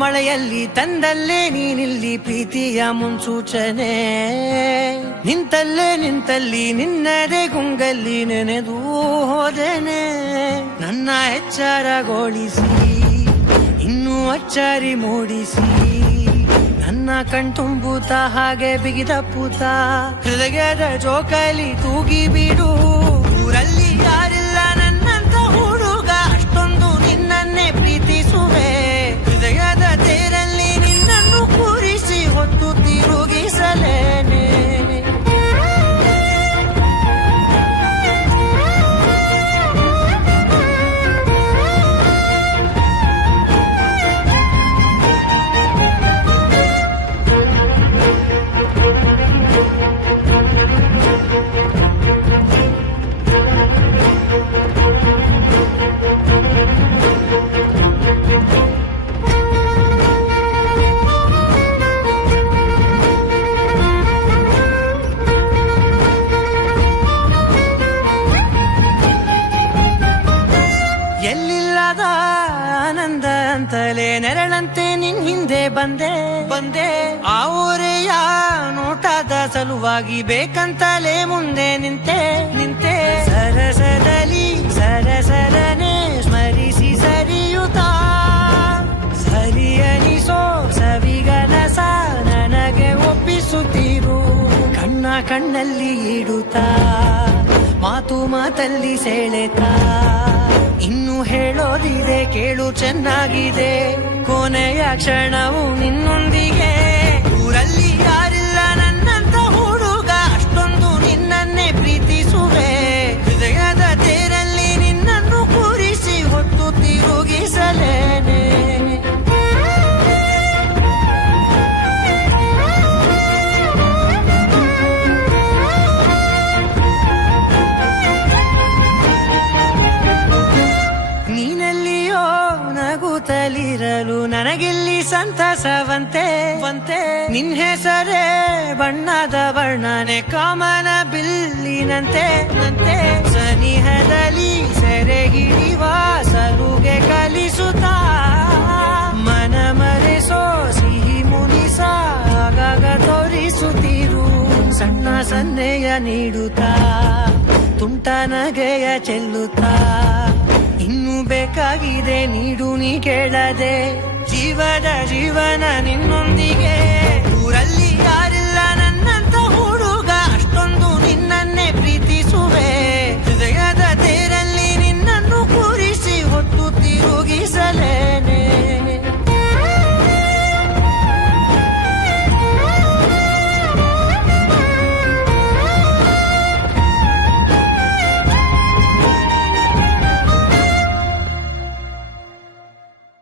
ಮಳೆಯಲ್ಲಿ ತಂದಲ್ಲೇ ನೀನಿಲ್ಲಿ ಪ್ರೀತಿಯ ಮುನ್ಸೂಚನೆ, ನಿಂತಲ್ಲಿ ನಿನ್ನದೇ ಗುಂಗಲ್ಲಿ ನೆನೆದು ಹೋದೆನೆ. ನನ್ನ ಎಚ್ಚರಗೊಳಿಸಿ ಇನ್ನೂ ಅಚ್ಚರಿ ಮೂಡಿಸಿ, ನನ್ನ ಕಣ್ತುಂಬುತ್ತ ಹಾಗೆ ಬಿಗಿದಪ್ಪುತ್ತ ಹೃದಯದ ಜೋಕಾಲಿ ತೂಗಿ ಬಿಡು. ಊರಲ್ಲಿ ಯಾರಿಲ್ಲ ನನ್ನಂತ ಹುಡುಗ, ಅಷ್ಟೊಂದು ನಿನ್ನನ್ನೇ ಪ್ರೀತಿಸುವೆ. ಹೃದಯದ ತೇರಲ್ಲಿ ನಿನ್ನನ್ನು ಕೂರಿಸಿ ಹೊತ್ತು ತಿರುಗಿಸಲೇನೆ. ಎಲ್ಲಿಲ್ಲದ ಆನಂದ ಅಂತಲೇ ನೆರಳಂತೆ ನಿನ್ ಹಿಂದೆ ಬಂದೆ. ಆ ಊರೆಯ ನೋಟದ ಸಲುವಾಗಿ ಬೇಕಂತಲೇ ಮುಂದೆ ನಿಂತೆ. ಸರಸದಲ್ಲಿ ಸರಸರನೆ ಸ್ಮರಿಸಿ ಸರಿಯುತ್ತಾ, ಸರಿಯನಿಸೋ ಸವಿಗನಸ ನನಗೆ ಒಪ್ಪಿಸುತ್ತೀರು. ಕಣ್ಣಲ್ಲಿ ಇಡುತ್ತಾ, ಮಾತಲ್ಲಿ ಸೆಳೆತಾ, ಇನ್ನು ಹೇಳೋದಿದೆ ಕೇಳು ಚೆನ್ನಾಗಿದೆ. ಕೊನೆಯ ಕ್ಷಣವು ನಿನ್ನೊಂದಿಗೆ. ಊರಲ್ಲಿ ಯಾರಿಲ್ಲ ನನ್ನಂತ ಹುಡುಗ, ಅಷ್ಟೊಂದು ನಿನ್ನನ್ನೇ ಪ್ರೀತಿಸುವೆ. ಹೃದಯದ ತೇರಲ್ಲಿ ನಿನ್ನನ್ನು ಕೂರಿಸಿ ಹೊತ್ತು ತಿರುಗಿಸಲೇನೆ. ನಗುತ್ತಲಿರಲು ನನಗಿಲ್ಲಿ ಸಂತಸವಂತೆ. ನಿನ್ ಹೆಸರೇ ಬಣ್ಣದ ವರ್ಣನೆ ಕಾಮನ ಬಿಲ್ಲಿನಂತೆ. ಸನಿಹದಲ್ಲಿ ಸೆರೆ ಹಿಡಿಯುವ ಸಲುಗೆ ಕಲಿಸುತ್ತಾ, ಮನ ಮರೆಸೋ ಸಿಹಿ ಮುನಿಸ ಆಗಾಗ ತೋರಿಸುತ್ತೀರು. ಸಣ್ಣ ಸನ್ನೆಯ ನೀಡುತ್ತಾ, ತುಂಟ ನಗೆಯ ಚೆಲ್ಲುತ್ತಾ, ಇನ್ನು ಬೇಕಾಗಿದೆ ನೀಡು ನೀ ಕೇಳದೆ. ಜೀವನ ನಿನ್ನೊಂದಿಗೆ.